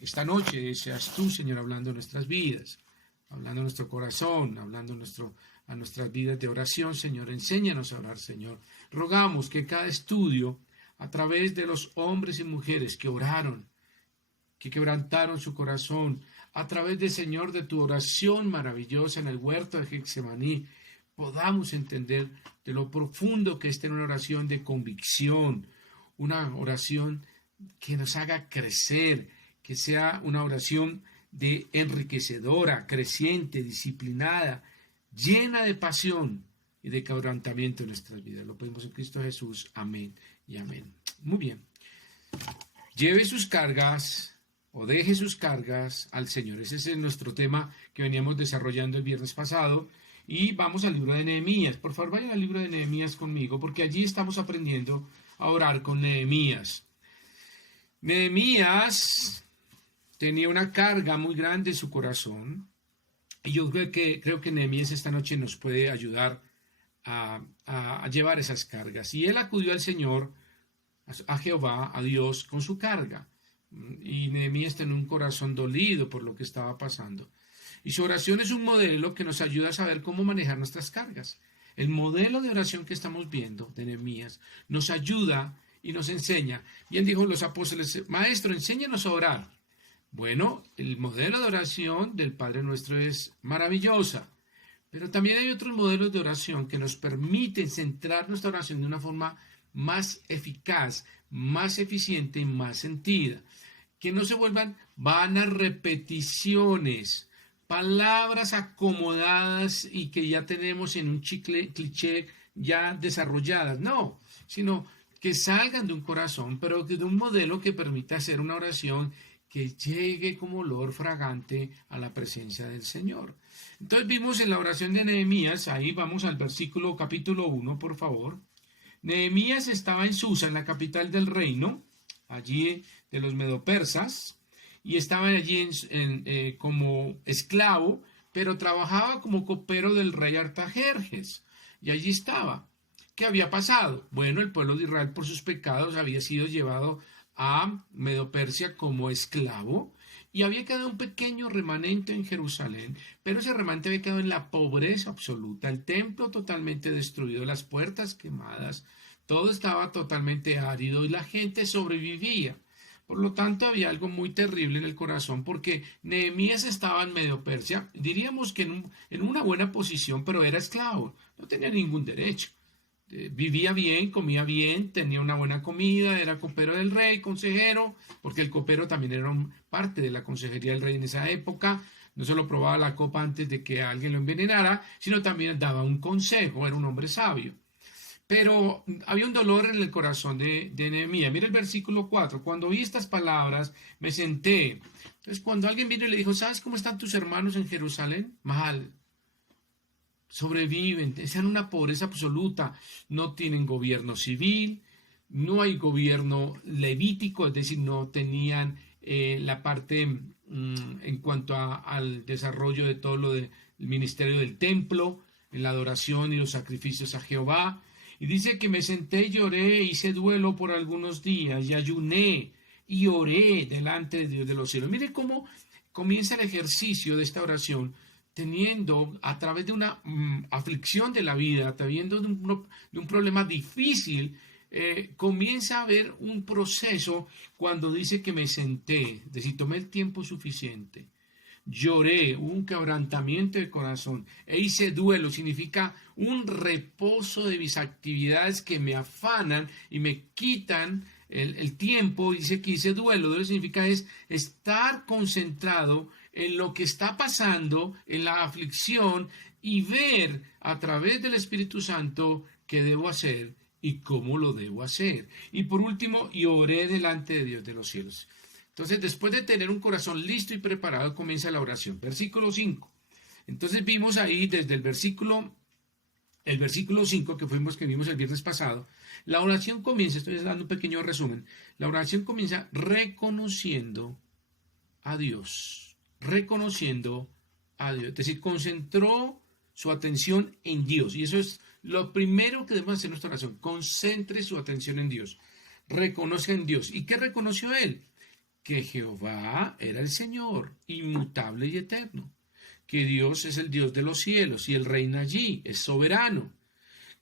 esta noche seas tú, Señor, hablando en nuestras vidas, hablando en nuestro corazón, hablando a nuestras vidas de oración, Señor. Enséñanos a orar, Señor. Rogamos que cada estudio, a través de los hombres y mujeres que oraron, que quebrantaron su corazón, a través de, Señor, de tu oración maravillosa en el huerto de Getsemaní, podamos entender de lo profundo que es tener una oración de convicción, una oración que nos haga crecer, que sea una oración de enriquecedora, creciente, disciplinada, llena de pasión y de quebrantamiento en nuestras vidas. Lo pedimos en Cristo Jesús. Amén y amén. Muy bien. Lleve sus cargas o deje sus cargas al Señor. Ese es nuestro tema que veníamos desarrollando el viernes pasado. Y vamos al libro de Nehemías. Por favor, vayan al libro de Nehemías conmigo, porque allí estamos aprendiendo a orar con Nehemías. Nehemías tenía una carga muy grande en su corazón. Y yo creo que Nehemías esta noche nos puede ayudar a llevar esas cargas. Y él acudió al Señor, a Jehová, a Dios, con su carga. Y Nehemías tenía un corazón dolido por lo que estaba pasando. Y su oración es un modelo que nos ayuda a saber cómo manejar nuestras cargas. El modelo de oración que estamos viendo de Nehemías nos ayuda y nos enseña. Bien dijo los apóstoles: Maestro, enséñanos a orar. Bueno, el modelo de oración del Padre Nuestro es maravillosa, pero también hay otros modelos de oración que nos permiten centrar nuestra oración de una forma más eficaz, más eficiente y más sentida. Que no se vuelvan vanas repeticiones, palabras acomodadas y que ya tenemos en un cliché ya desarrolladas. No, sino que salgan de un corazón, pero de un modelo que permita hacer una oración que llegue como olor fragante a la presencia del Señor. Entonces vimos en la oración de Nehemías, ahí vamos al versículo capítulo 1, por favor. Nehemías estaba en Susa, en la capital del reino, allí de los medopersas, y estaba allí como esclavo, pero trabajaba como copero del rey Artajerjes, y allí estaba. ¿Qué había pasado? Bueno, el pueblo de Israel por sus pecados había sido llevado a Medopersia como esclavo, y había quedado un pequeño remanente en Jerusalén, pero ese remanente había quedado en la pobreza absoluta, el templo totalmente destruido, las puertas quemadas, todo estaba totalmente árido y la gente sobrevivía. Por lo tanto, había algo muy terrible en el corazón, porque Nehemías estaba en Medopersia, diríamos que en una buena posición, pero era esclavo, no tenía ningún derecho. Vivía bien, comía bien, tenía una buena comida, era copero del rey, consejero, porque el copero también era parte de la consejería del rey en esa época. No solo probaba la copa antes de que alguien lo envenenara, sino también daba un consejo, era un hombre sabio. Pero había un dolor en el corazón de Nehemías. Mira el versículo 4. Cuando oí estas palabras, me senté. Entonces, cuando alguien vino y le dijo: ¿sabes cómo están tus hermanos en Jerusalén? Mal. Sobreviven, están en una pobreza absoluta, no tienen gobierno civil, no hay gobierno levítico, es decir, no tenían la parte en cuanto al desarrollo de todo lo del ministerio del templo, en la adoración y los sacrificios a Jehová. Y dice que me senté y lloré, hice duelo por algunos días y ayuné y oré delante de Dios de los cielos. Mire cómo comienza el ejercicio de esta oración, teniendo a través de una aflicción de la vida, teniendo de un problema difícil, comienza a haber un proceso cuando dice que me senté, es decir, tomé el tiempo suficiente, lloré, un quebrantamiento de corazón e hice duelo. Significa un reposo de mis actividades que me afanan y me quitan el tiempo. Dice que hice duelo. Duelo significa es estar concentrado en lo que está pasando, en la aflicción, y ver a través del Espíritu Santo qué debo hacer y cómo lo debo hacer. Y por último, y oré delante de Dios de los cielos. Entonces, después de tener un corazón listo y preparado, comienza la oración. Versículo 5. Entonces vimos ahí desde el versículo 5 que vimos el viernes pasado. La oración comienza, estoy dando un pequeño resumen, la oración comienza reconociendo a Dios, es decir, concentró su atención en Dios, y eso es lo primero que debemos hacer en nuestra oración: concentre su atención en Dios, reconozca en Dios. ¿Y qué reconoció él? que Jehová era el Señor, inmutable y eterno, que Dios es el Dios de los cielos y Él reina allí, es soberano,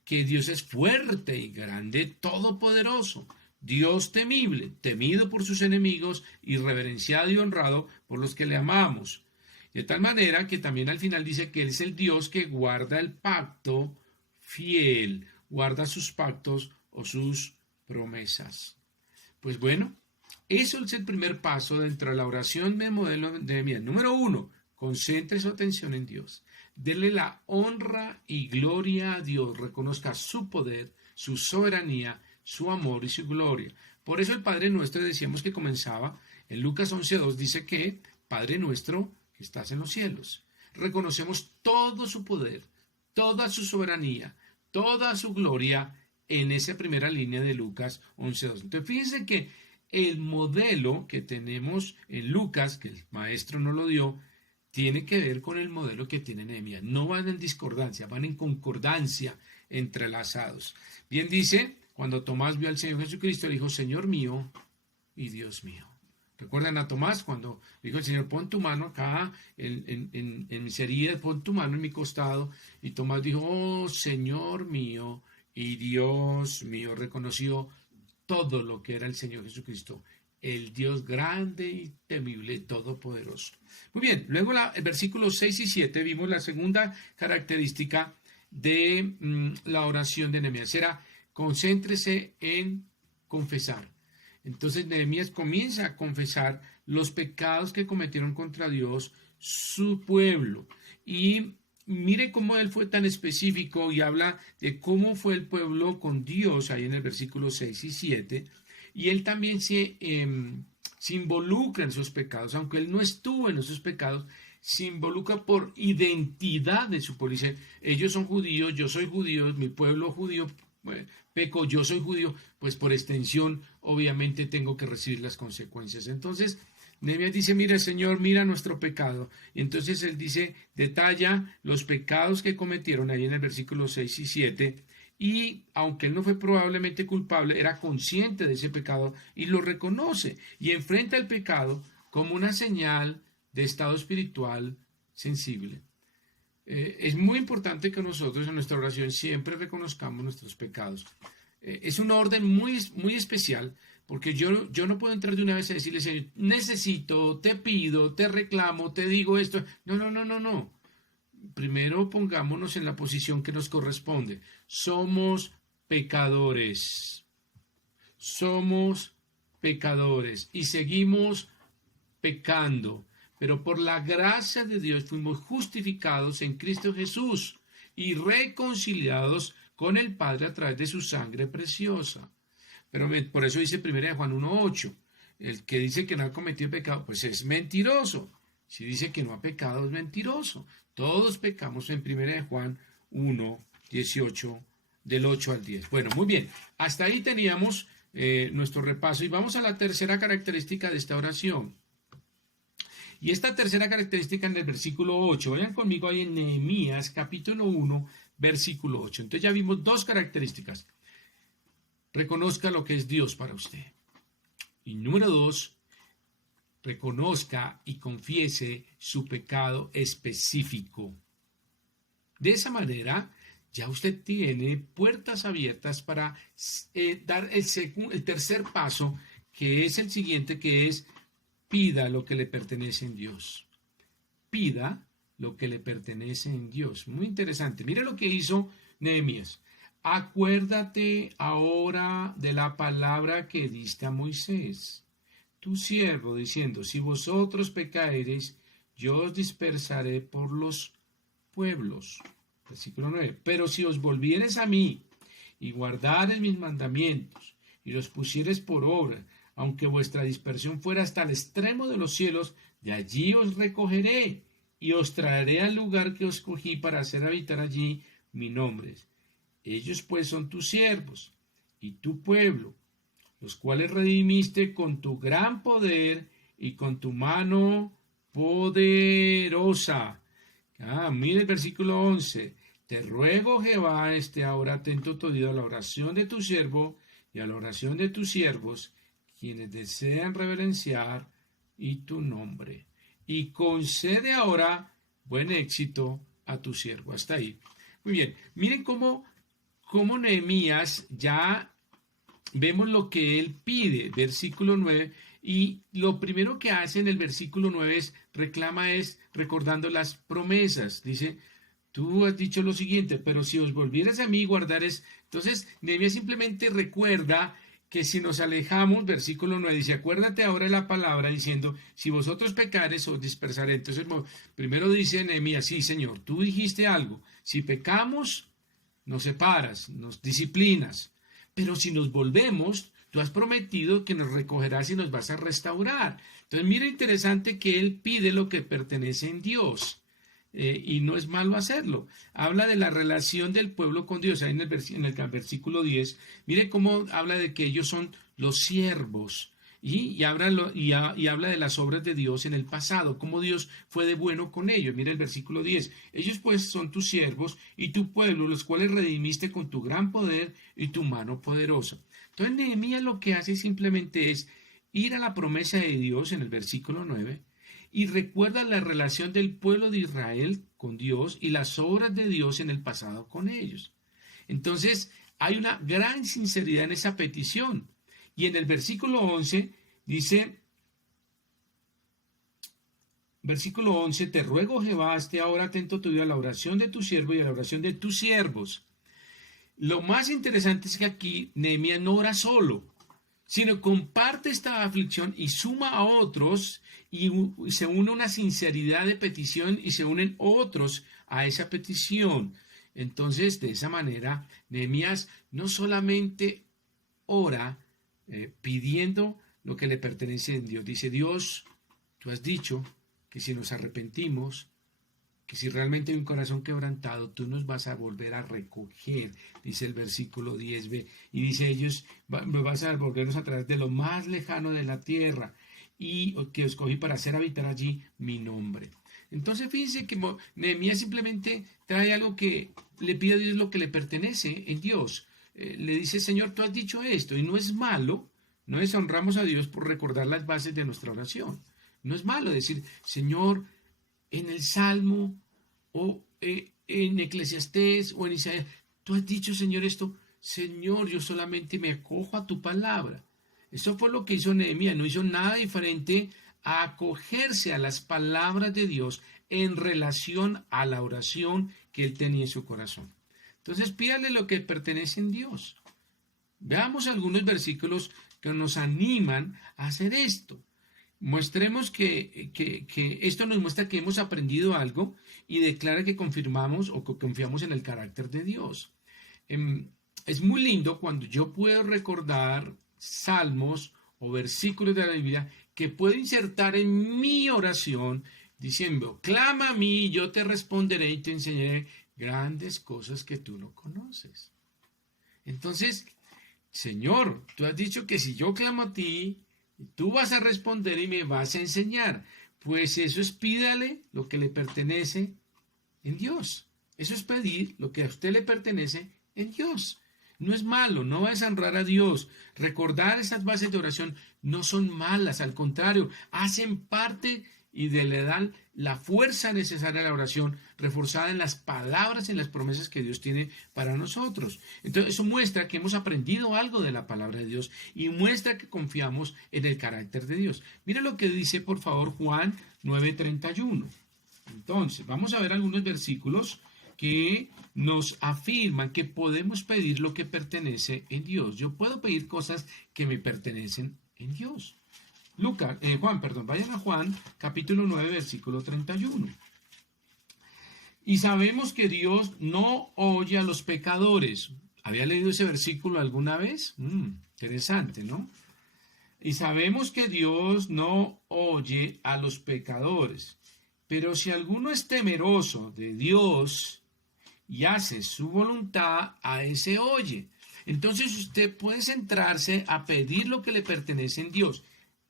que Dios es fuerte y grande, todopoderoso, Dios temible, temido por sus enemigos y reverenciado y honrado por los que le amamos. De tal manera que también al final dice que Él es el Dios que guarda el pacto fiel, guarda sus pactos o sus promesas. Pues bueno, eso es el primer paso dentro de la oración de modelo de Nehemías. Número 1, concentre su atención en Dios. Dele la honra y gloria a Dios, reconozca su poder, su soberanía, su amor y su gloria. Por eso el Padre Nuestro, decíamos que comenzaba en Lucas 11:2, dice que Padre Nuestro que estás en los cielos. Reconocemos todo su poder, toda su soberanía, toda su gloria en esa primera línea de Lucas 11:2. Entonces fíjense que el modelo que tenemos en Lucas, que el maestro nos lo dio, tiene que ver con el modelo que tiene Nehemías. No van en discordancia, van en concordancia, entrelazados. Bien dice, cuando Tomás vio al Señor Jesucristo, le dijo, Señor mío y Dios mío. ¿Recuerdan a Tomás cuando dijo el Señor, pon tu mano acá en mis heridas, pon tu mano en mi costado? Y Tomás dijo, oh Señor mío y Dios mío. Reconoció todo lo que era el Señor Jesucristo, el Dios grande y temible, todopoderoso. Muy bien, luego el versículos 6 y 7 vimos la segunda característica de la oración de Nehemías. Era, concéntrese en confesar. Entonces Nehemías comienza a confesar los pecados que cometieron contra Dios, su pueblo. Y mire cómo él fue tan específico y habla de cómo fue el pueblo con Dios, ahí en el versículo 6 y 7. Y él también se involucra en sus pecados, aunque él no estuvo en esos pecados, se involucra por identidad de su pueblo. Dice, ellos son judíos, yo soy judío, mi pueblo judío peco, yo soy judío, pues por extensión obviamente tengo que recibir las consecuencias. Entonces Nehemías dice, mira Señor, mira nuestro pecado. Y entonces él dice, detalla los pecados que cometieron ahí en el versículo 6 y 7. Y aunque él no fue probablemente culpable, era consciente de ese pecado y lo reconoce y enfrenta el pecado como una señal de estado espiritual sensible. Es muy importante que nosotros en nuestra oración siempre reconozcamos nuestros pecados. Es un orden muy, muy especial, porque yo no puedo entrar de una vez a decirle, Señor, necesito, te pido, te reclamo, te digo esto. No. Primero pongámonos en la posición que nos corresponde. Somos pecadores. Somos pecadores y seguimos pecando. Pero por la gracia de Dios fuimos justificados en Cristo Jesús y reconciliados con el Padre a través de su sangre preciosa. Pero por eso dice 1 Juan 1:8, el que dice que no ha cometido pecado, pues es mentiroso. Si dice que no ha pecado, es mentiroso. Todos pecamos en 1 Juan 1:18, del 8 al 10. Bueno, muy bien. Hasta ahí teníamos nuestro repaso y vamos a la tercera característica de esta oración. Y esta tercera característica en el versículo 8, vayan conmigo ahí en Nehemías capítulo 1, versículo 8. Entonces ya vimos dos características. Reconozca lo que es Dios para usted. Y número 2, reconozca y confiese su pecado específico. De esa manera, ya usted tiene puertas abiertas para dar el tercer paso, que es el siguiente, que es pida lo que le pertenece en Dios. Pida lo que le pertenece en Dios. Muy interesante. Mire lo que hizo Nehemías. Acuérdate ahora de la palabra que diste a Moisés, tu siervo, diciendo, si vosotros pecareis, yo os dispersaré por los pueblos. Versículo 9. Pero si os volviereis a mí y guardareis mis mandamientos y los pusiereis por obra, aunque vuestra dispersión fuera hasta el extremo de los cielos, de allí os recogeré y os traeré al lugar que os escogí para hacer habitar allí mi nombre. Ellos pues son tus siervos y tu pueblo, los cuales redimiste con tu gran poder y con tu mano poderosa. Mira el versículo 11. Te ruego, Jehová, esté ahora atento tu oído a la oración de tu siervo y a la oración de tus siervos, quienes desean reverenciar y tu nombre. Y concede ahora buen éxito a tu siervo. Hasta ahí. Muy bien. Miren cómo Nehemías ya vemos lo que él pide, versículo 9, y lo primero que hace en el versículo 9 es recordando las promesas. Dice, tú has dicho lo siguiente, pero si os volvieras a mí y guardares. Entonces, Nehemías simplemente recuerda que si nos alejamos, versículo 9 dice, acuérdate ahora de la palabra diciendo, si vosotros pecares os dispersaré. Entonces, primero dice Nehemías, sí, Señor, tú dijiste algo, si pecamos, nos separas, nos disciplinas, pero si nos volvemos, tú has prometido que nos recogerás y nos vas a restaurar. Entonces, mira interesante que él pide lo que pertenece en Dios. Y no es malo hacerlo. Habla de la relación del pueblo con Dios, ahí en el versículo 10. Mire cómo habla de que ellos son los siervos. Y habla de las obras de Dios en el pasado, cómo Dios fue de bueno con ellos. Mira el versículo 10. Ellos pues son tus siervos y tu pueblo, los cuales redimiste con tu gran poder y tu mano poderosa. Entonces Nehemías lo que hace simplemente es ir a la promesa de Dios en el versículo 9 y recuerda la relación del pueblo de Israel con Dios y las obras de Dios en el pasado con ellos. Entonces hay una gran sinceridad en esa petición. Y en el versículo 11 dice, versículo 11, te ruego Jehová, esté ahora atento tuyo a la oración de tu siervo y a la oración de tus siervos. Lo más interesante es que aquí Nehemías no ora solo, sino comparte esta aflicción y suma a otros y se une una sinceridad de petición y se unen otros a esa petición. Entonces, de esa manera, Nehemías no solamente ora pidiendo lo que le pertenece a Dios. Dice, Dios, tú has dicho que si nos arrepentimos, que si realmente hay un corazón quebrantado, tú nos vas a volver a recoger, dice el versículo 10b, y dice ellos, me vas a volvernos a través de lo más lejano de la tierra, y que escogí para hacer habitar allí mi nombre. Entonces fíjense que Nehemías simplemente trae algo que le pide a Dios lo que le pertenece en Dios. Le dice, Señor, tú has dicho esto, y no es malo, no deshonramos a Dios por recordar las bases de nuestra oración. No es malo decir, Señor, en el Salmo, o en Eclesiastés, o en Isaías, tú has dicho, Señor, esto, Señor, yo solamente me acojo a tu palabra. Eso fue lo que hizo Nehemías, no hizo nada diferente a acogerse a las palabras de Dios en relación a la oración que él tenía en su corazón. Entonces, pídale lo que pertenece en Dios. Veamos algunos versículos que nos animan a hacer esto. Mostremos que esto nos muestra que hemos aprendido algo y declara que confirmamos o que confiamos en el carácter de Dios. Es muy lindo cuando yo puedo recordar salmos o versículos de la Biblia que puedo insertar en mi oración diciendo, clama a mí, yo te responderé y te enseñaré grandes cosas que tú no conoces. Entonces, Señor, tú has dicho que si yo clamo a ti, tú vas a responder y me vas a enseñar. Pues eso es pídale lo que le pertenece en Dios. Eso es pedir lo que a usted le pertenece en Dios. No es malo, no va a deshonrar a Dios. Recordar esas bases de oración no son malas, al contrario, hacen parte y le dan la fuerza necesaria a la oración, reforzada en las palabras y en las promesas que Dios tiene para nosotros. Entonces, eso muestra que hemos aprendido algo de la palabra de Dios y muestra que confiamos en el carácter de Dios. Mira lo que dice, por favor, Juan 9:31. Entonces, vamos a ver algunos versículos que nos afirman que podemos pedir lo que pertenece en Dios. Yo puedo pedir cosas que me pertenecen en Dios. Vayan a Juan, capítulo 9, versículo 31. Y sabemos que Dios no oye a los pecadores. ¿Había leído ese versículo alguna vez? Interesante, ¿no? Y sabemos que Dios no oye a los pecadores. Pero si alguno es temeroso de Dios y hace su voluntad, a ese oye. Entonces usted puede centrarse a pedir lo que le pertenece en Dios.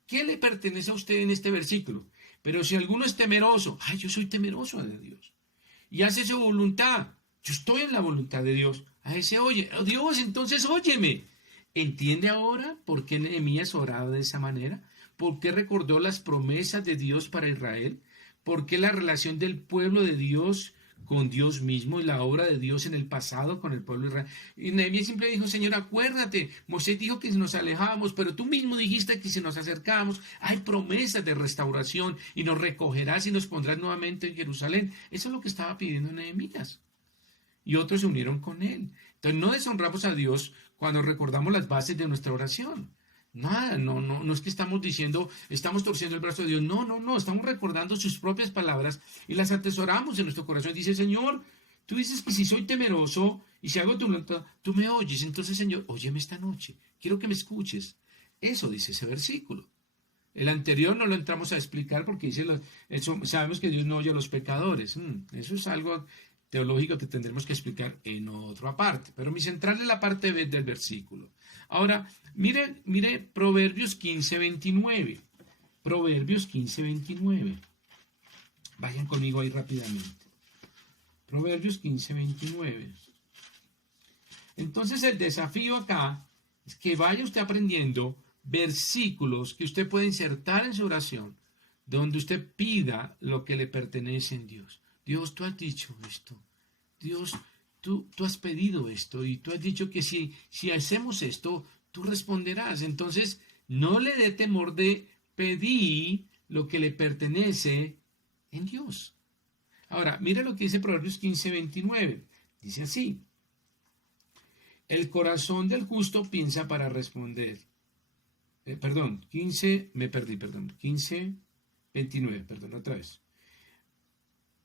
¿Qué le pertenece a usted en este versículo? Pero si alguno es temeroso, yo soy temeroso de Dios. Y hace su voluntad, yo estoy en la voluntad de Dios. A ese oye, Dios, entonces óyeme. ¿Entiende ahora por qué Nehemías oraba de esa manera? ¿Por qué recordó las promesas de Dios para Israel? ¿Por qué la relación del pueblo de Dios con Dios mismo y la obra de Dios en el pasado con el pueblo de Israel? Y Nehemías siempre dijo, Señor, acuérdate, Moisés dijo que nos alejábamos, pero tú mismo dijiste que si nos acercábamos, hay promesas de restauración y nos recogerás y nos pondrás nuevamente en Jerusalén. Eso es lo que estaba pidiendo Nehemías. Y otros se unieron con él. Entonces no deshonramos a Dios cuando recordamos las bases de nuestra oración. Nada, no es que estamos diciendo, estamos torciendo el brazo de Dios. No, estamos recordando sus propias palabras y las atesoramos en nuestro corazón. Dice, Señor, tú dices que si soy temeroso y si hago tu voluntad, tú me oyes. Entonces, Señor, óyeme esta noche. Quiero que me escuches. Eso dice ese versículo. El anterior no lo entramos a explicar porque dice, sabemos que Dios no oye a los pecadores. Eso es algo teológico que tendremos que explicar en otra parte. Pero mi central es la parte B del versículo. Ahora, mire Proverbios 15:29. Proverbios 15:29. Vayan conmigo ahí rápidamente. Proverbios 15:29. Entonces el desafío acá es que vaya usted aprendiendo versículos que usted puede insertar en su oración, donde usted pida lo que le pertenece en Dios. Dios, tú has dicho esto. Dios, tú has pedido esto y tú has dicho que si hacemos esto, tú responderás. Entonces, no le dé temor de pedir lo que le pertenece en Dios. Ahora, mire lo que dice Proverbios 15:29. Dice así: el corazón del justo piensa para responder. 15:29, perdón, otra vez.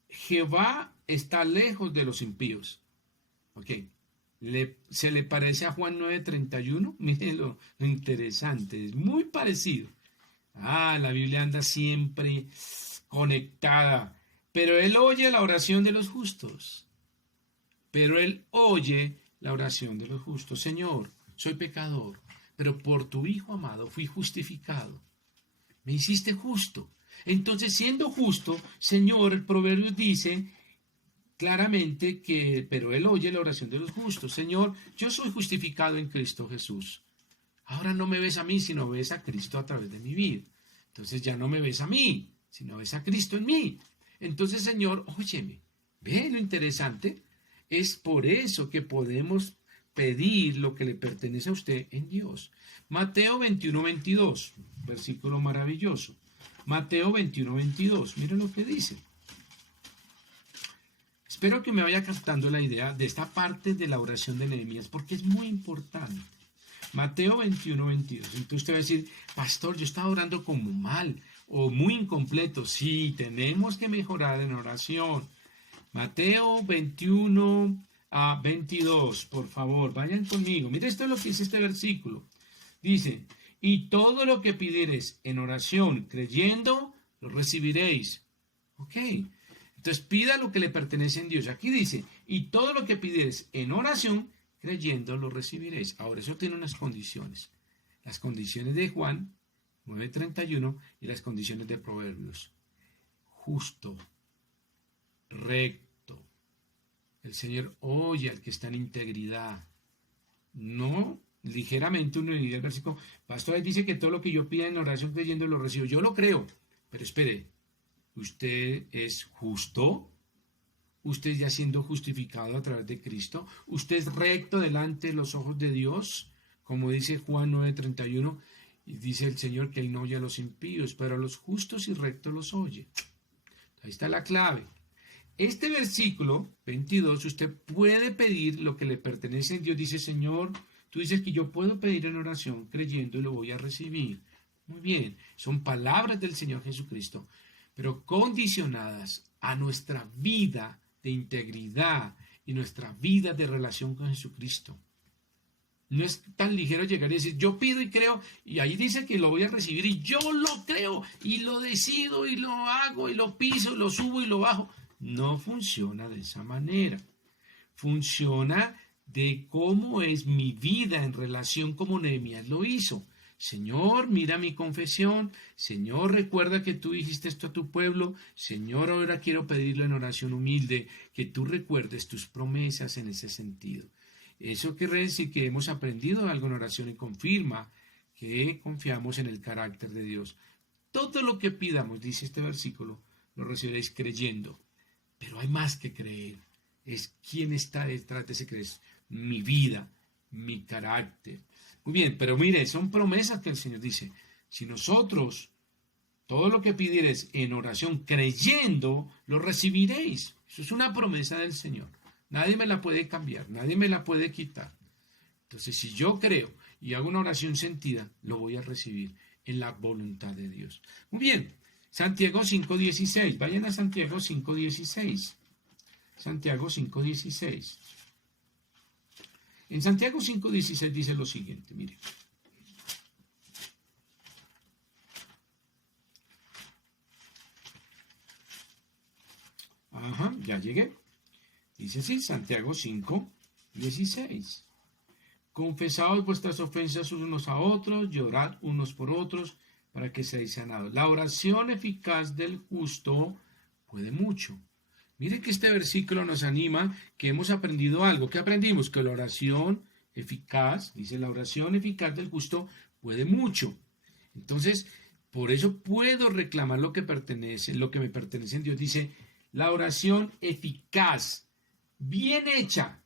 Jehová está lejos de los impíos. Ok. ¿Se le parece a Juan 9:31? Miren lo interesante, es muy parecido. La Biblia anda siempre conectada. Pero Él oye la oración de los justos. Señor, soy pecador, pero por tu Hijo amado fui justificado. Me hiciste justo. Entonces, siendo justo, Señor, el proverbio dice claramente pero Él oye la oración de los justos. Señor, yo soy justificado en Cristo Jesús. Ahora no me ves a mí, sino ves a Cristo a través de mi vida. Entonces ya no me ves a mí, sino ves a Cristo en mí. Entonces, Señor, óyeme. ¿Ve lo interesante? Es por eso que podemos pedir lo que le pertenece a usted en Dios. Mateo 21:22, versículo maravilloso. Mateo 21:22, miren lo que dice. Espero que me vaya captando la idea de esta parte de la oración de Nehemías, porque es muy importante. Mateo 21:22. Entonces usted va a decir, pastor, yo estaba orando como mal o muy incompleto. Sí, tenemos que mejorar en oración. Mateo 21:22, por favor, vayan conmigo. Mire, esto es lo que dice este versículo. Dice, y todo lo que pidiereis en oración, creyendo, lo recibiréis. Ok. Entonces pida lo que le pertenece en Dios. Aquí dice, y todo lo que pidiereis en oración, creyendo, lo recibiréis. Ahora, eso tiene unas condiciones. Las condiciones de Juan 9:31 y las condiciones de Proverbios. Justo, recto. El Señor oye al que está en integridad. No ligeramente uno diría el versículo, pastor, dice que todo lo que yo pida en oración creyendo lo recibo. Yo lo creo, pero espere, ¿usted es justo? ¿Usted ya siendo justificado a través de Cristo? ¿Usted es recto delante de los ojos de Dios? Como dice Juan 9:31, y dice el Señor que Él no oye a los impíos, pero a los justos y rectos los oye. Ahí está la clave. Este versículo 22, usted puede pedir lo que le pertenece a Dios. Dice, Señor, tú dices que yo puedo pedir en oración creyendo y lo voy a recibir. Muy bien, son palabras del Señor Jesucristo, pero condicionadas a nuestra vida de integridad y nuestra vida de relación con Jesucristo. No es tan ligero llegar y decir, yo pido y creo, y ahí dice que lo voy a recibir, y yo lo creo, y lo decido, y lo hago, y lo piso, y lo subo, y lo bajo. No funciona de esa manera. Funciona de cómo es mi vida en relación como Nehemías lo hizo. Señor, mira mi confesión. Señor, recuerda que tú dijiste esto a tu pueblo. Señor, ahora quiero pedirlo en oración humilde, que tú recuerdes tus promesas en ese sentido. Eso quiere decir que hemos aprendido algo en oración y confirma que confiamos en el carácter de Dios. Todo lo que pidamos, dice este versículo, lo recibiréis creyendo. Pero hay más que creer. Es quién está detrás de ese creer. Mi vida, mi carácter. Muy bien, pero mire, son promesas que el Señor dice. Si nosotros, todo lo que pidiereis en oración creyendo, lo recibiréis. Eso es una promesa del Señor. Nadie me la puede cambiar, nadie me la puede quitar. Entonces, si yo creo y hago una oración sentida, lo voy a recibir en la voluntad de Dios. Muy bien, Santiago 5:16. Vayan a Santiago 5:16. Santiago 5:16. En Santiago 5:16 dice lo siguiente, mire. Ajá, ya llegué. Dice así, Santiago 5:16. Confesaos vuestras ofensas unos a otros, llorad unos por otros, para que seáis sanados. La oración eficaz del justo puede mucho. Miren que este versículo nos anima, que hemos aprendido algo. ¿Qué aprendimos? Que la oración eficaz, dice la oración eficaz del justo, puede mucho. Entonces, por eso puedo reclamar lo que me pertenece en Dios. Dice, la oración eficaz, bien hecha,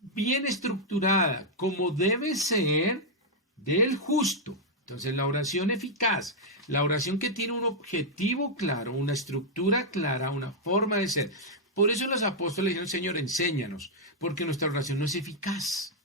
bien estructurada, como debe ser del justo. Entonces, la oración eficaz, la oración que tiene un objetivo claro, una estructura clara, una forma de ser. Por eso los apóstoles dijeron, Señor, enséñanos, porque nuestra oración no es eficaz.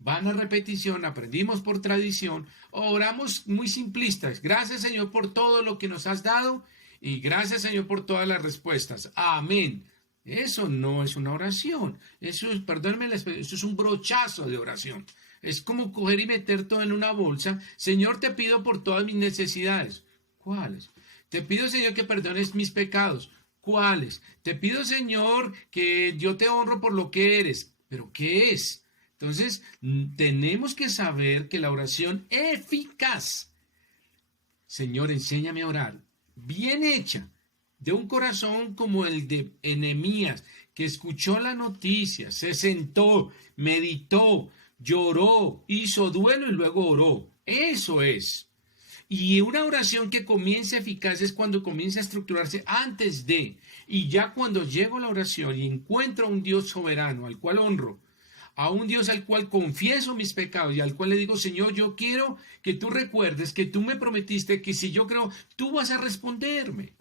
Van a repetición, aprendimos por tradición, oramos muy simplistas. Gracias, Señor, por todo lo que nos has dado y gracias, Señor, por todas las respuestas. Amén. Eso no es una oración. Eso es, perdónenme, eso es un brochazo de oración. Es como coger y meter todo en una bolsa. Señor, te pido por todas mis necesidades. ¿Cuáles? Te pido, Señor, que perdones mis pecados. ¿Cuáles? Te pido, Señor, que yo te honro por lo que eres. ¿Pero qué es? Entonces, tenemos que saber que la oración eficaz, Señor, enséñame a orar, bien hecha, de un corazón como el de Nehemías, que escuchó la noticia, se sentó, meditó, lloró, hizo duelo y luego oró. Eso es. Y una oración que comienza eficaz es cuando comienza a estructurarse antes de. Y ya cuando llego a la oración y encuentro a un Dios soberano al cual honro, a un Dios al cual confieso mis pecados y al cual le digo, Señor, yo quiero que tú recuerdes que tú me prometiste que si yo creo, tú vas a responderme.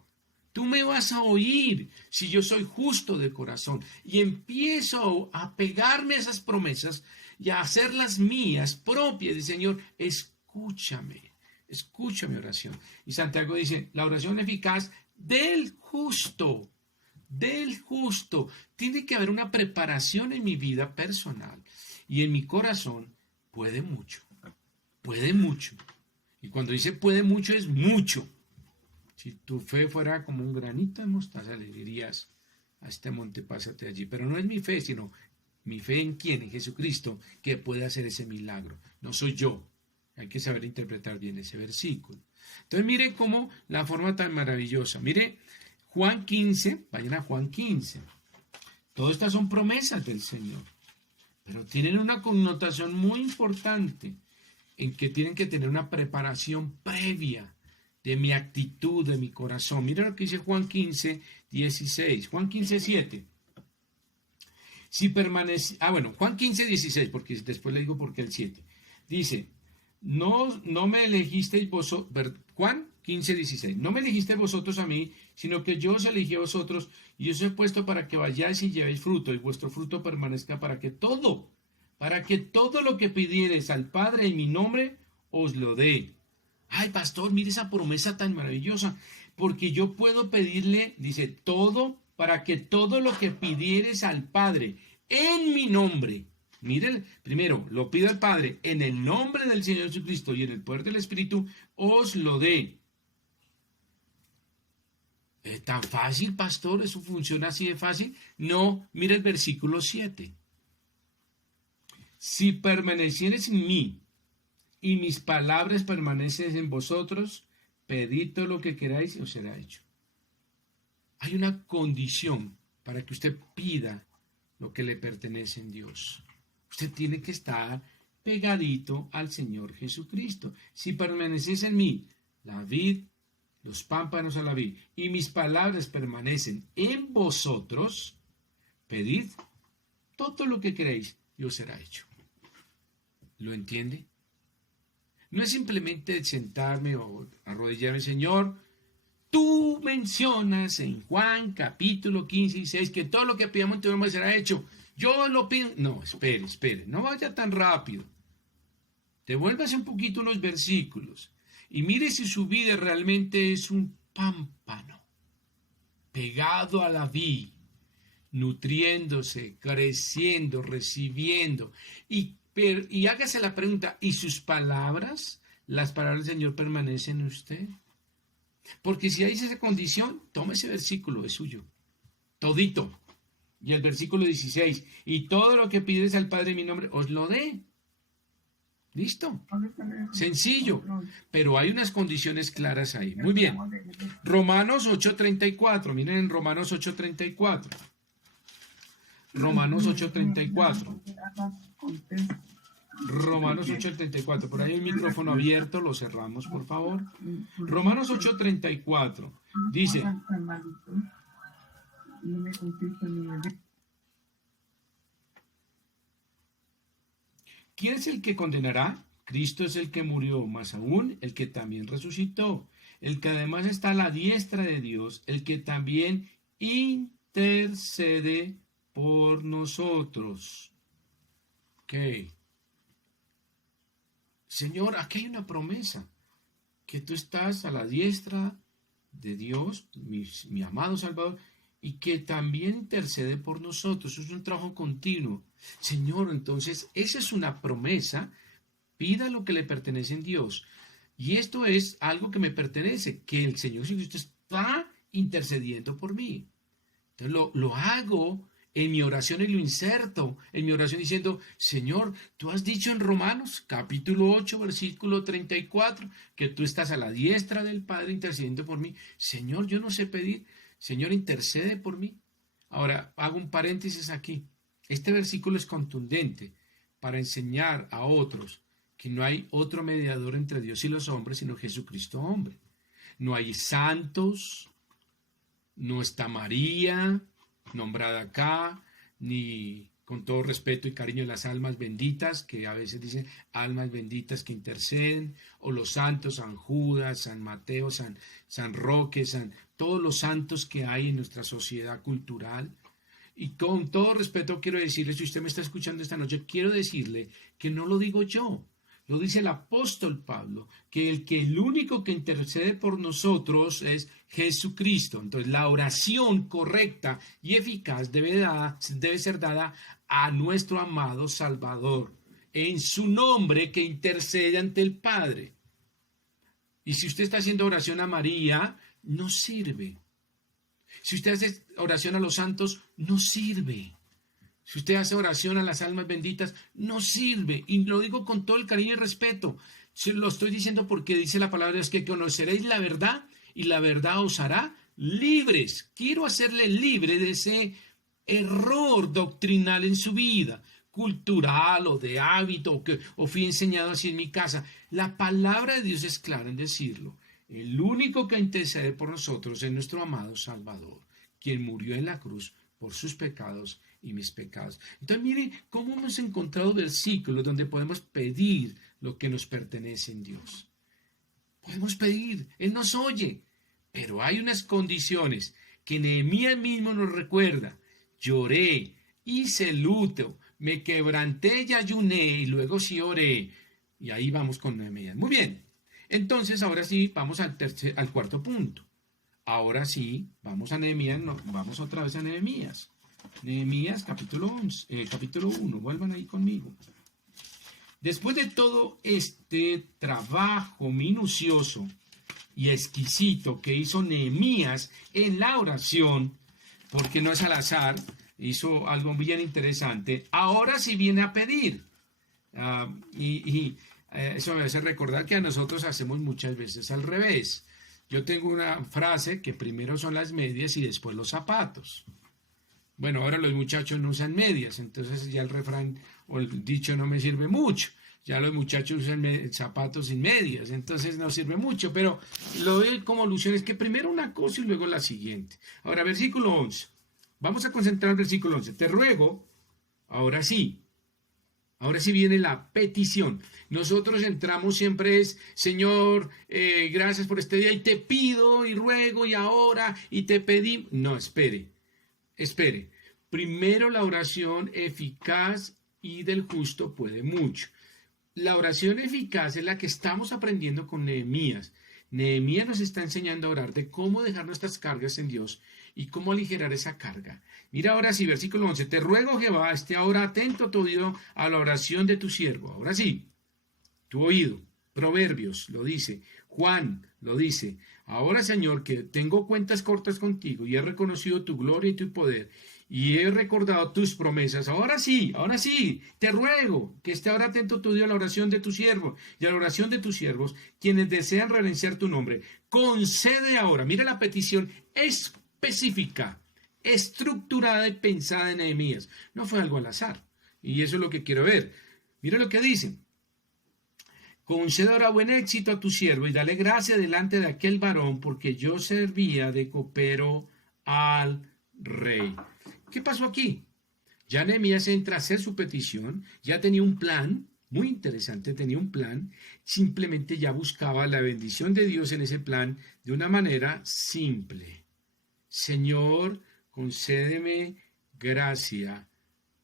Tú me vas a oír si yo soy justo de corazón. Y empiezo a pegarme a esas promesas y a hacerlas mías propias. Y Señor, escúchame, escucha mi oración. Y Santiago dice, la oración eficaz del justo. Del justo. Tiene que haber una preparación en mi vida personal y en mi corazón. Puede mucho. Puede mucho. Y cuando dice puede mucho, es mucho. Si tu fe fuera como un granito de mostaza, le dirías a este monte, pásate allí. Pero no es mi fe, sino mi fe en quién, en Jesucristo, que puede hacer ese milagro. No soy yo. Hay que saber interpretar bien ese versículo. Entonces mire cómo la forma tan maravillosa. Mire Juan 15, vayan a Juan 15. Todas estas son promesas del Señor, pero tienen una connotación muy importante en que tienen que tener una preparación previa de mi actitud, de mi corazón. Mira lo que dice Juan 15, 16. Juan 15, 7. Si permanece, Juan 15, 16, porque después le digo por qué el 7. Dice, no me elegisteis vosotros, Juan 15, 16. No me elegisteis vosotros a mí, sino que yo os elegí a vosotros, y os he puesto para que vayáis y llevéis fruto, y vuestro fruto permanezca para que todo lo que pidiereis al Padre en mi nombre, os lo dé. Ay, pastor, mire esa promesa tan maravillosa, porque yo puedo pedirle, dice, todo, para que todo lo que pidieres al Padre en mi nombre, miren, primero, lo pido al Padre en el nombre del Señor Jesucristo y en el poder del Espíritu, os lo dé. ¿Es tan fácil, pastor? ¿Eso funciona así de fácil? No, mire el versículo 7. Si permanecieres en mí y mis palabras permanecen en vosotros, pedid todo lo que queráis y os será hecho. Hay una condición para que usted pida lo que le pertenece en Dios. Usted tiene que estar pegadito al Señor Jesucristo. Si permanecéis en mí, la vid, los pámpanos a la vid, y mis palabras permanecen en vosotros, pedid todo lo que queréis y os será hecho. ¿Lo entiende? No es simplemente sentarme o arrodillarme, Señor. Tú mencionas en Juan capítulo 15 y 6 que todo lo que pidamos en tu nombre será hecho. Yo lo pido. No, espere, no vaya tan rápido. Devuélvase un poquito unos versículos y mire si su vida realmente es un pámpano pegado a la vid, nutriéndose, creciendo, recibiendo. Y hágase la pregunta, ¿y sus palabras? ¿Las palabras del Señor permanecen en usted? Porque si hay esa condición, tome ese versículo, es suyo. Todito. Y el versículo 16, y todo lo que pides al Padre en mi nombre, os lo dé. ¿Listo? Sencillo. Pero hay unas condiciones claras ahí. Muy bien. Romanos 8:34. Miren en Romanos 8:34. Romanos 8:34. Romanos 8:34. Por ahí el micrófono abierto, lo cerramos, por favor. Romanos 8:34. Dice: ¿quién es el que condenará? Cristo es el que murió, más aún el que también resucitó, el que además está a la diestra de Dios, el que también intercede por nosotros. Ok. Señor, aquí hay una promesa, que tú estás a la diestra de Dios, mi amado Salvador, y que también intercede por nosotros. Es un trabajo continuo. Señor, entonces, esa es una promesa. Pida lo que le pertenece en Dios. Y esto es algo que me pertenece, que el Señor Jesucristo está intercediendo por mí. Entonces lo hago en mi oración y lo inserto en mi oración diciendo: Señor, tú has dicho en Romanos capítulo 8 versículo 34 que tú estás a la diestra del Padre intercediendo por mí. Señor, yo no sé pedir. Señor, intercede por mí. Ahora, hago un paréntesis aquí. Este versículo es contundente para enseñar a otros que no hay otro mediador entre Dios y los hombres, sino Jesucristo hombre. No hay santos, no está María nombrada acá, ni, con todo respeto y cariño, las almas benditas, que a veces dicen almas benditas que interceden, o los santos, San Judas, San Mateo, San Roque, todos los santos que hay en nuestra sociedad cultural. Y con todo respeto quiero decirle, si usted me está escuchando esta noche, quiero decirle que no lo digo yo, lo dice el apóstol Pablo, que el único que intercede por nosotros es Jesucristo. Entonces la oración correcta y eficaz debe ser dada a nuestro amado Salvador, en su nombre, que intercede ante el Padre. Y si usted está haciendo oración a María, no sirve. Si usted hace oración a los santos, no sirve. Si usted hace oración a las almas benditas, no sirve. Y lo digo con todo el cariño y respeto. Lo estoy diciendo porque dice la palabra de Dios que conoceréis la verdad y la verdad os hará libres. Quiero hacerle libre de ese error doctrinal en su vida, cultural o de hábito, o fui enseñado así en mi casa. La palabra de Dios es clara en decirlo. El único que intercede por nosotros es nuestro amado Salvador, quien murió en la cruz por sus pecados y mis pecados. Entonces mire cómo hemos encontrado versículos donde podemos pedir lo que nos pertenece en Dios. Podemos pedir, Él nos oye, pero hay unas condiciones que Nehemías mismo nos recuerda. Lloré, hice luto, me quebranté y ayuné, y luego sí oré. Y ahí vamos con Nehemías. Muy bien. Entonces, ahora sí, vamos al cuarto punto. Ahora sí, vamos a Nehemías, vamos otra vez a Nehemías. Nehemías, capítulo 1, vuelvan ahí conmigo. Después de todo este trabajo minucioso y exquisito que hizo Nehemías en la oración, porque no es al azar, hizo algo bien interesante, ahora sí viene a pedir. Eso me hace recordar que a nosotros hacemos muchas veces al revés. Yo tengo una frase que primero son las medias y después los zapatos. Bueno, ahora los muchachos no usan medias, entonces ya el refrán o el dicho no me sirve mucho. Ya los muchachos usan zapatos sin medias, entonces no sirve mucho, pero lo veo como alusión es que primero una cosa y luego la siguiente. Ahora, versículo 11. Vamos a concentrar el versículo 11. Te ruego, ahora sí viene la petición. Nosotros entramos siempre es, Señor, gracias por este día y te pido y ruego y ahora y te pedí. No, espere. Primero la oración eficaz y del justo puede mucho. La oración eficaz es la que estamos aprendiendo con Nehemías. Nehemías nos está enseñando a orar de cómo dejar nuestras cargas en Dios y cómo aligerar esa carga. Mira ahora sí, versículo 11. Te ruego, Jehová, esté ahora atento tu oído a la oración de tu siervo. Ahora sí, tu oído. Proverbios lo dice. Juan lo dice. Ahora, Señor, que tengo cuentas cortas contigo y he reconocido tu gloria y tu poder y he recordado tus promesas. Ahora sí, te ruego que esté ahora atento tu Dios a la oración de tu siervo y a la oración de tus siervos, quienes desean reverenciar tu nombre. Concede ahora, mira la petición específica, estructurada y pensada en Nehemías. No fue algo al azar. Y eso es lo que quiero ver. Mira lo que dicen. Concede ahora buen éxito a tu siervo y dale gracia delante de aquel varón, porque yo servía de copero al rey. ¿Qué pasó aquí? Ya Nehemías entra a hacer su petición, ya tenía un plan, muy interesante, tenía un plan, simplemente ya buscaba la bendición de Dios en ese plan de una manera simple. Señor, concédeme gracia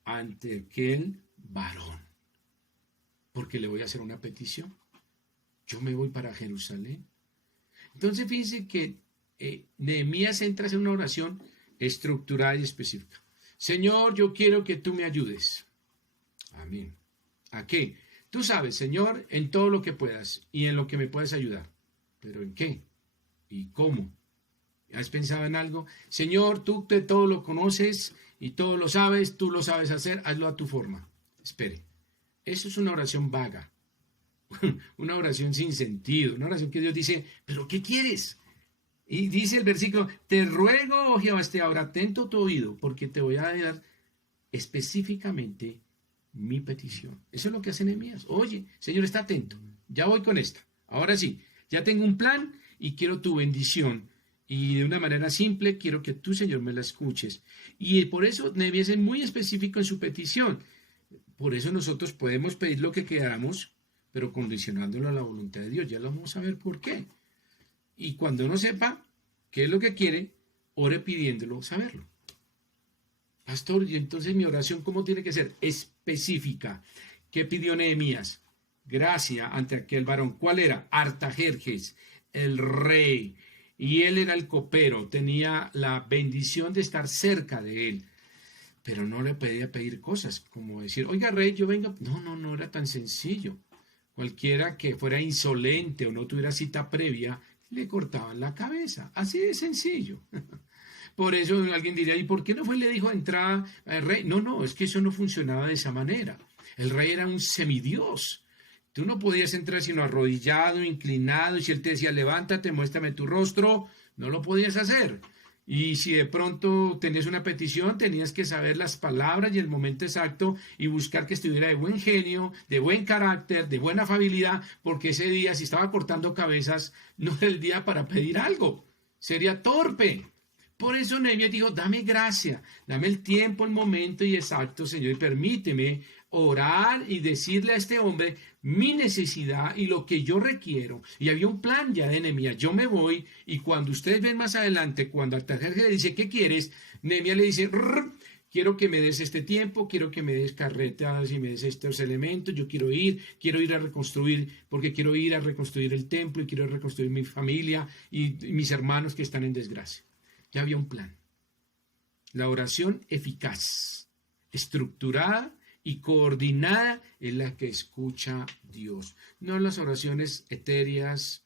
ante aquel varón, porque le voy a hacer una petición. Yo me voy para Jerusalén. Entonces fíjense que Nehemías entra a hacer una oración estructurada y específica. Señor, yo quiero que tú me ayudes. Amén. ¿A qué? Tú sabes, Señor, en todo lo que puedas y en lo que me puedas ayudar. ¿Pero en qué? ¿Y cómo? ¿Has pensado en algo? Señor, tú de todo lo conoces y todo lo sabes, tú lo sabes hacer, hazlo a tu forma. Espere. Eso es una oración vaga. Una oración sin sentido. Una oración que Dios dice, ¿pero qué quieres? Y dice el versículo, te ruego, oh Jehová, esté ahora atento tu oído, porque te voy a dar específicamente mi petición. Eso es lo que hace Nehemías. Oye, Señor, está atento. Ya voy con esta. Ahora sí, ya tengo un plan y quiero tu bendición. Y de una manera simple, quiero que tú, Señor, me la escuches. Y por eso Nehemías es muy específico en su petición. Por eso nosotros podemos pedir lo que queramos, pero condicionándolo a la voluntad de Dios. Ya lo vamos a ver por qué. Y cuando uno sepa qué es lo que quiere, ore pidiéndolo saberlo. Pastor, y entonces mi oración, ¿cómo tiene que ser? Específica. ¿Qué pidió Nehemías? Gracia ante aquel varón. ¿Cuál era? Artajerjes, el rey. Y él era el copero, tenía la bendición de estar cerca de él. Pero no le podía pedir cosas, como decir, oiga, rey, yo vengo. No era tan sencillo. Cualquiera que fuera insolente o no tuviera cita previa, le cortaban la cabeza. Así de sencillo. Por eso alguien diría, ¿y por qué no fue y le dijo entrada al rey? No, es que eso no funcionaba de esa manera. El rey era un semidios. Tú no podías entrar sino arrodillado, inclinado, y si él te decía, levántate, muéstrame tu rostro, no lo podías hacer. Y si de pronto tenías una petición, tenías que saber las palabras y el momento exacto y buscar que estuviera de buen genio, de buen carácter, de buena afabilidad, porque ese día, si estaba cortando cabezas, no era el día para pedir algo. Sería torpe. Por eso Nehemías dijo, dame gracia, dame el tiempo, el momento y exacto, Señor, y permíteme orar y decirle a este hombre mi necesidad y lo que yo requiero. Y había un plan ya de Nehemías, yo me voy, y cuando ustedes ven más adelante, cuando Artajerjes le dice, ¿qué quieres? Nehemías le dice, quiero que me des este tiempo, quiero que me des carretas y me des estos elementos, yo quiero ir a reconstruir, porque quiero ir a reconstruir el templo y quiero reconstruir mi familia y mis hermanos que están en desgracia. Ya había un plan. La oración eficaz, estructurada y coordinada es la que escucha Dios. No las oraciones etéreas,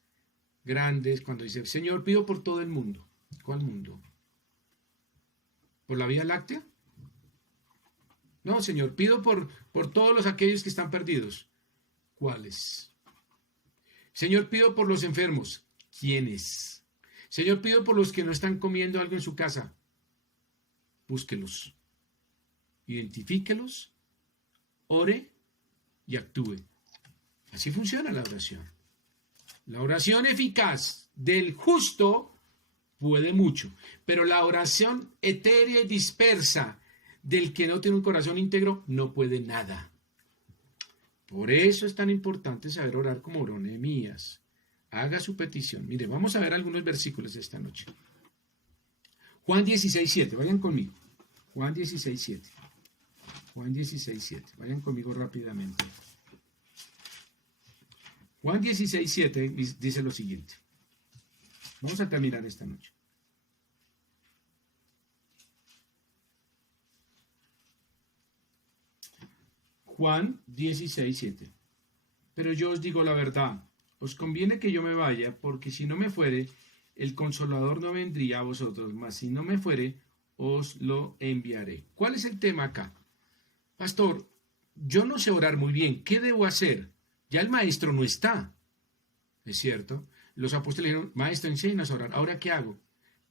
grandes, cuando dice, Señor, pido por todo el mundo. ¿Cuál mundo? ¿Por la Vía Láctea? No, Señor, pido por todos aquellos que están perdidos. ¿Cuáles? Señor, pido por los enfermos. ¿Quiénes? Señor, pido por los que no están comiendo algo en su casa. búsquelos, identifíquelos, ore y actúe. Así funciona la oración. La oración eficaz del justo puede mucho, pero la oración etérea y dispersa del que no tiene un corazón íntegro no puede nada. Por eso es tan importante saber orar como oró Nehemías. Haga su petición. Mire, vamos a ver algunos versículos de esta noche. Juan 16:7, vayan conmigo. Juan 16:7. Juan 16:7, vayan conmigo rápidamente. Juan 16:7 dice lo siguiente. Vamos a terminar esta noche. Juan 16:7. Pero yo os digo la verdad, os conviene que yo me vaya, porque si no me fuere, el Consolador no vendría a vosotros, mas si no me fuere, os lo enviaré. ¿Cuál es el tema acá? Pastor, yo no sé orar muy bien, ¿qué debo hacer? Ya el maestro no está, ¿es cierto? Los apóstoles dijeron, maestro, enséñanos a orar, ¿ahora qué hago?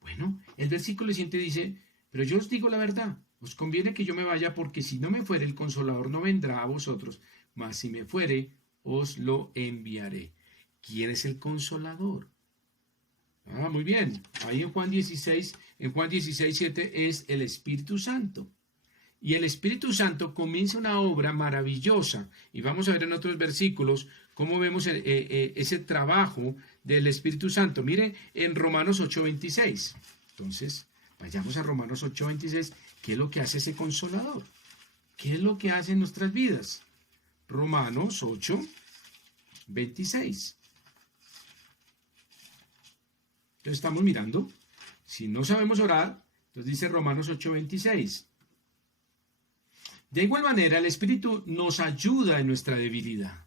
Bueno, el versículo siguiente dice, pero yo os digo la verdad, os conviene que yo me vaya, porque si no me fuere, el Consolador no vendrá a vosotros, mas si me fuere, os lo enviaré. ¿Quién es el Consolador? Ah, muy bien. Ahí en Juan 16:7 es el Espíritu Santo. Y el Espíritu Santo comienza una obra maravillosa. Y vamos a ver en otros versículos cómo vemos ese trabajo del Espíritu Santo. Mire en Romanos 8:26. Entonces, vayamos a Romanos 8:26. ¿Qué es lo que hace ese Consolador? ¿Qué es lo que hace en nuestras vidas? Romanos 8:26. Entonces estamos mirando. Si no sabemos orar, entonces dice Romanos 8:26. De igual manera, el Espíritu nos ayuda en nuestra debilidad.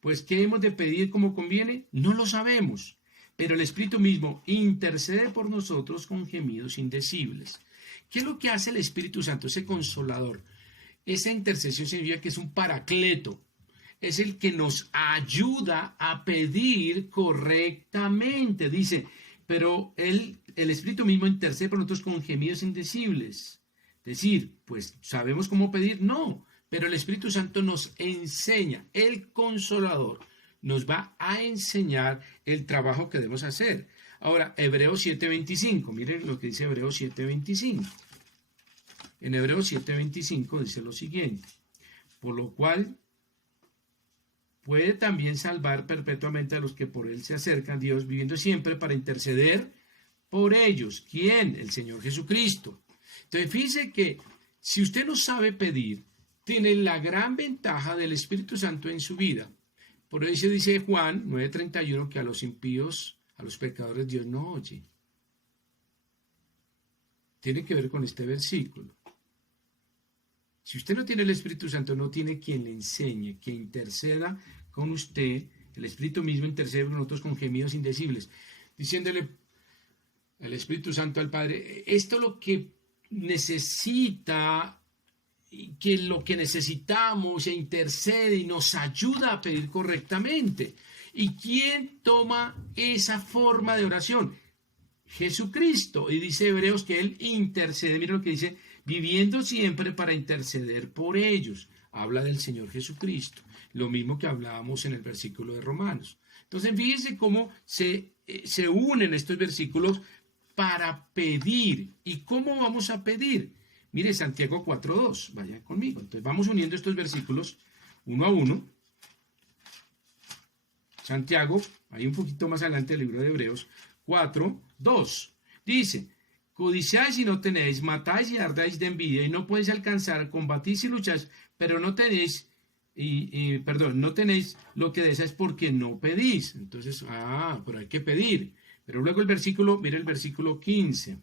Pues, ¿qué hemos de pedir como conviene? No lo sabemos, pero el Espíritu mismo intercede por nosotros con gemidos indecibles. ¿Qué es lo que hace el Espíritu Santo, ese Consolador? Esa intercesión significa que es un paracleto, es el que nos ayuda a pedir correctamente. Dice, pero el Espíritu mismo intercede por nosotros con gemidos indecibles. Es decir, pues, ¿sabemos cómo pedir? No, pero el Espíritu Santo nos enseña, el Consolador nos va a enseñar el trabajo que debemos hacer. Ahora, Hebreos 7:25, miren lo que dice Hebreos 7:25. En Hebreos 7:25 dice lo siguiente, por lo cual puede también salvar perpetuamente a los que por él se acercan a Dios, viviendo siempre para interceder por ellos. ¿Quién? El Señor Jesucristo. Entonces, fíjese que si usted no sabe pedir, tiene la gran ventaja del Espíritu Santo en su vida. Por eso dice Juan 9:31 que a los impíos, a los pecadores, Dios no oye. Tiene que ver con este versículo. Si usted no tiene el Espíritu Santo, no tiene quien le enseñe, que interceda con usted. El Espíritu mismo intercede con nosotros con gemidos indecibles, diciéndole el Espíritu Santo al Padre, esto es lo que necesita, que lo que necesitamos, e intercede y nos ayuda a pedir correctamente. ¿Y quién toma esa forma de oración? Jesucristo. Y dice Hebreos que él intercede, mira lo que dice, viviendo siempre para interceder por ellos. Habla del Señor Jesucristo, lo mismo que hablábamos en el versículo de Romanos. Entonces, fíjense cómo se unen estos versículos para pedir. ¿Y cómo vamos a pedir? Mire, Santiago 4:2, vayan conmigo. Entonces vamos uniendo estos versículos uno a uno. Santiago, ahí un poquito más adelante del libro de Hebreos, 4:2. Dice, codiciáis y no tenéis, matáis y ardáis de envidia y no podéis alcanzar, combatís y lucháis, pero no tenéis, no tenéis lo que deseáis porque no pedís. Entonces, pero hay que pedir. Pero luego el versículo, mire el versículo 15.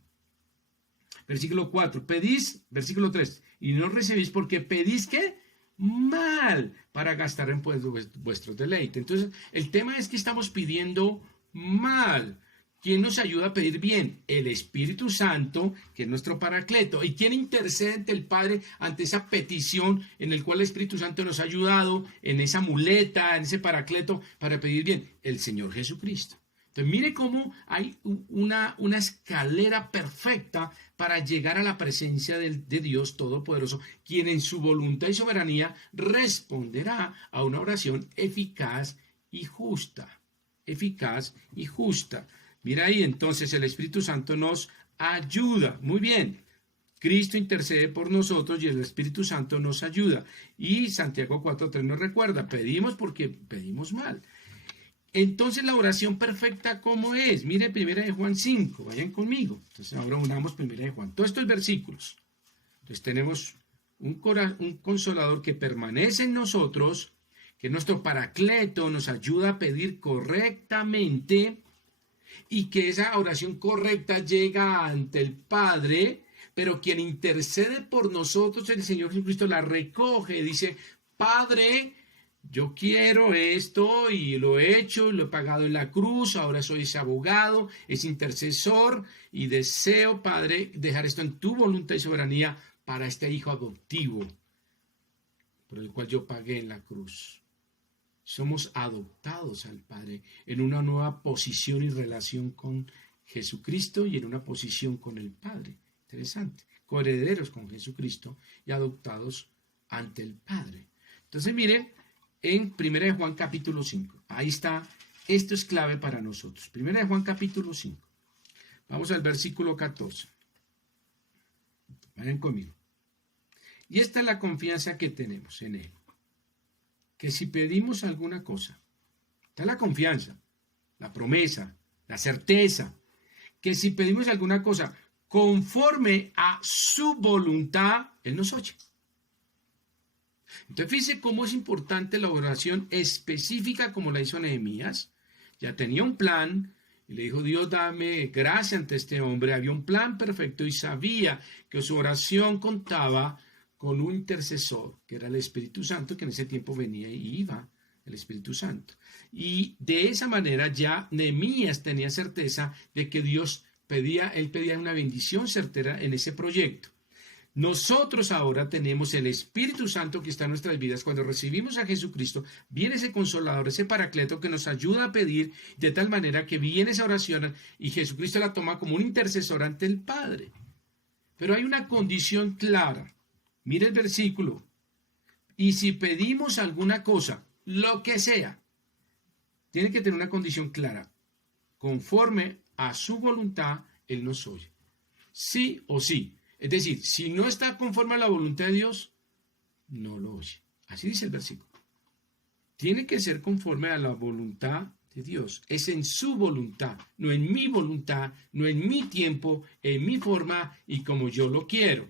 Versículo 4, pedís, versículo 3, y no recibís porque pedís, ¿qué? Mal, para gastar en vuestro deleite. Entonces, el tema es que estamos pidiendo mal. ¿Quién nos ayuda a pedir bien? El Espíritu Santo, que es nuestro paracleto. ¿Y quién intercede ante el Padre ante esa petición en el cual el Espíritu Santo nos ha ayudado, en esa muleta, en ese paracleto, para pedir bien? El Señor Jesucristo. Entonces, mire cómo hay una escalera perfecta para llegar a la presencia de Dios Todopoderoso, quien en su voluntad y soberanía responderá a una oración eficaz y justa. Eficaz y justa. Mira ahí, entonces el Espíritu Santo nos ayuda. Muy bien. Cristo intercede por nosotros y el Espíritu Santo nos ayuda. Y Santiago 4:3 nos recuerda, pedimos porque pedimos mal. Entonces la oración perfecta, ¿cómo es? Mire 1 Juan 5, vayan conmigo. Entonces ahora unamos 1 Juan. Todos estos versículos. Entonces tenemos un consolador que permanece en nosotros, que nuestro paracleto nos ayuda a pedir correctamente y que esa oración correcta llega ante el Padre, pero quien intercede por nosotros, el Señor Jesucristo, la recoge, dice, Padre, yo quiero esto y lo he hecho, lo he pagado en la cruz, ahora soy ese abogado, ese intercesor y deseo, Padre, dejar esto en tu voluntad y soberanía para este hijo adoptivo por el cual yo pagué en la cruz. Somos adoptados al Padre en una nueva posición y relación con Jesucristo y en una posición con el Padre. Interesante. Coherederos con Jesucristo y adoptados ante el Padre. Entonces, mire, en 1 Juan capítulo 5. Ahí está. Esto es clave para nosotros. 1 Juan capítulo 5. Vamos al versículo 14. Vayan conmigo. Y esta es la confianza que tenemos en Él. Que si pedimos alguna cosa, está la confianza, la promesa, la certeza, que si pedimos alguna cosa conforme a su voluntad, Él nos oye. Entonces fíjese cómo es importante la oración específica como la hizo Nehemías. Ya tenía un plan y le dijo, Dios, dame gracia ante este hombre. Había un plan perfecto y sabía que su oración contaba con un intercesor, que era el Espíritu Santo, que en ese tiempo venía y iba el Espíritu Santo. Y de esa manera ya Nehemías tenía certeza de que él pedía una bendición certera en ese proyecto. Nosotros ahora tenemos el Espíritu Santo que está en nuestras vidas. Cuando recibimos a Jesucristo, viene ese consolador, ese paracleto que nos ayuda a pedir de tal manera que viene esa oración y Jesucristo la toma como un intercesor ante el Padre. Pero hay una condición clara. Mire el versículo. Y si pedimos alguna cosa, lo que sea, tiene que tener una condición clara. Conforme a su voluntad, Él nos oye. Sí o sí. Es decir, si no está conforme a la voluntad de Dios, no lo oye. Así dice el versículo. Tiene que ser conforme a la voluntad de Dios. Es en su voluntad, no en mi voluntad, no en mi tiempo, en mi forma y como yo lo quiero.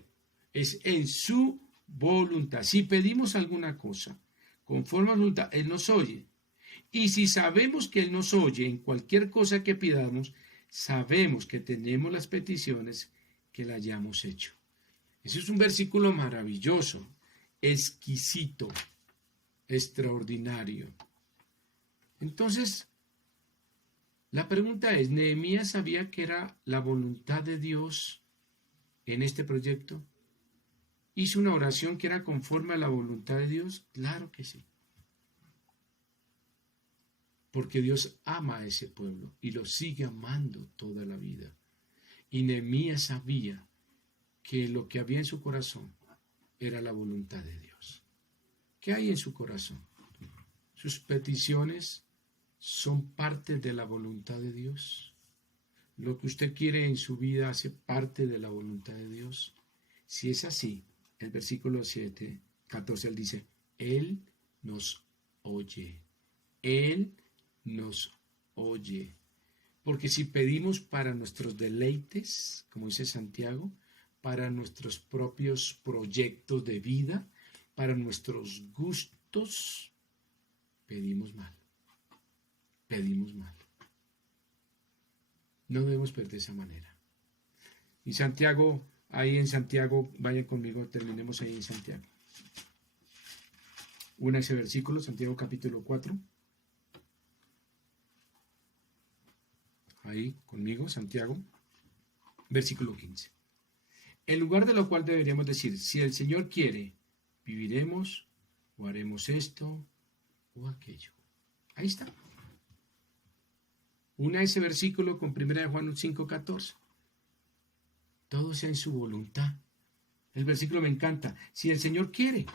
Es en su voluntad. Si pedimos alguna cosa conforme a la voluntad, Él nos oye. Y si sabemos que Él nos oye en cualquier cosa que pidamos, sabemos que tenemos las peticiones que le hayamos hecho. Ese es un versículo maravilloso, exquisito, extraordinario. Entonces, la pregunta es, ¿Nehemías sabía que era la voluntad de Dios en este proyecto? ¿Hizo una oración que era conforme a la voluntad de Dios? Claro que sí. Porque Dios ama a ese pueblo y lo sigue amando toda la vida. Y Nehemías sabía que lo que había en su corazón era la voluntad de Dios. ¿Qué hay en su corazón? Sus peticiones son parte de la voluntad de Dios. Lo que usted quiere en su vida hace parte de la voluntad de Dios. Si es así, el versículo 14, él dice, Él nos oye. Él nos oye. Porque si pedimos para nuestros deleites, como dice Santiago, para nuestros propios proyectos de vida, para nuestros gustos, pedimos mal. Pedimos mal. No debemos pedir de esa manera. Y Santiago, ahí en Santiago, vayan conmigo, terminemos ahí en Santiago. Una ese versículo, Santiago capítulo 4. Ahí conmigo, Santiago, versículo 15. En lugar de lo cual deberíamos decir, si el Señor quiere, viviremos o haremos esto o aquello. Ahí está. Una ese versículo con 1 Juan 5:14. Todo sea en su voluntad. El versículo me encanta. Si el Señor quiere,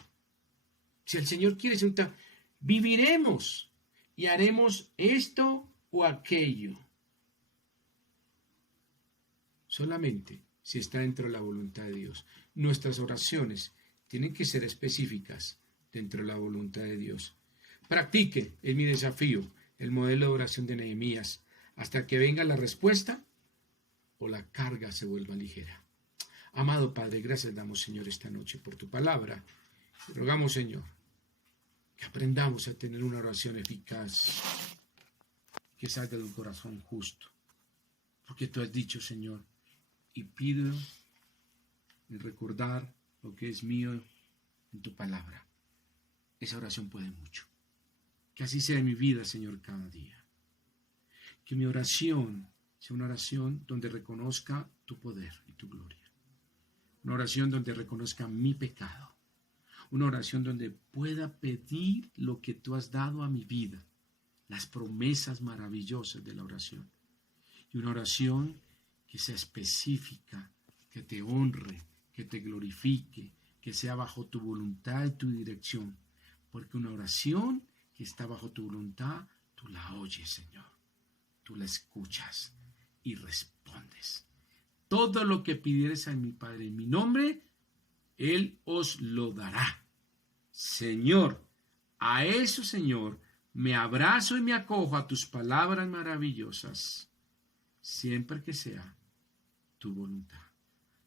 viviremos y haremos esto o aquello. Solamente si está dentro de la voluntad de Dios. Nuestras oraciones tienen que ser específicas dentro de la voluntad de Dios. Practique, es mi desafío, el modelo de oración de Nehemías, hasta que venga la respuesta o la carga se vuelva ligera. Amado Padre, gracias damos, Señor, esta noche por tu palabra. Te rogamos, Señor, que aprendamos a tener una oración eficaz, que salga de un corazón justo. Porque tú has dicho, Señor, y pido en recordar lo que es mío en tu palabra. Esa oración puede mucho. Que así sea en mi vida, Señor, cada día. Que mi oración sea una oración donde reconozca tu poder y tu gloria. Una oración donde reconozca mi pecado. Una oración donde pueda pedir lo que tú has dado a mi vida. Las promesas maravillosas de la oración. Y una oración que sea específica, que te honre, que te glorifique, que sea bajo tu voluntad y tu dirección. Porque una oración que está bajo tu voluntad, tú la oyes, Señor. Tú la escuchas y respondes. Todo lo que pidieres a mi Padre en mi nombre, Él os lo dará. Señor, a eso, Señor, me abrazo y me acojo a tus palabras maravillosas, siempre que sea tu voluntad.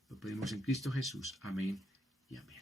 Lo pedimos en Cristo Jesús. Amén y amén.